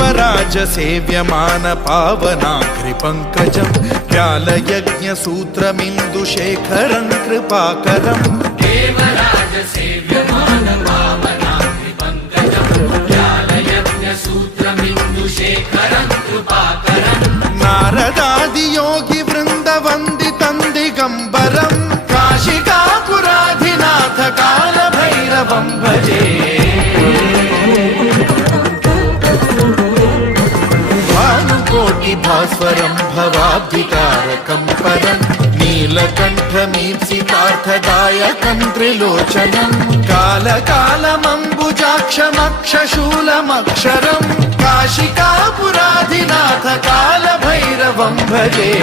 देवराज सेव्यमान पावनाघ्रिपङ्कजं व्यालयज्ञसूत्रमिन्दुशेखरं कृपाकरं देवराज सेव्यमान पावनाघ्रिपङ्कजं व्यालयज्ञसूत्रमिन्दुशेखरं कृपाकरं नारदादियोगि वृन्दवन्दितं दिगम्बरं काशिकापुराधिनाथ कालभैरवं भजे भास्वरं भवाब्धिकारकं परं नीलकण्ठमीप्सितार्थदायकं त्रिलोचनं कालकालमम्बुजाक्षमक्षशूलमक्षरं काशिकापुराधिनाथ कालभैरवं भजे।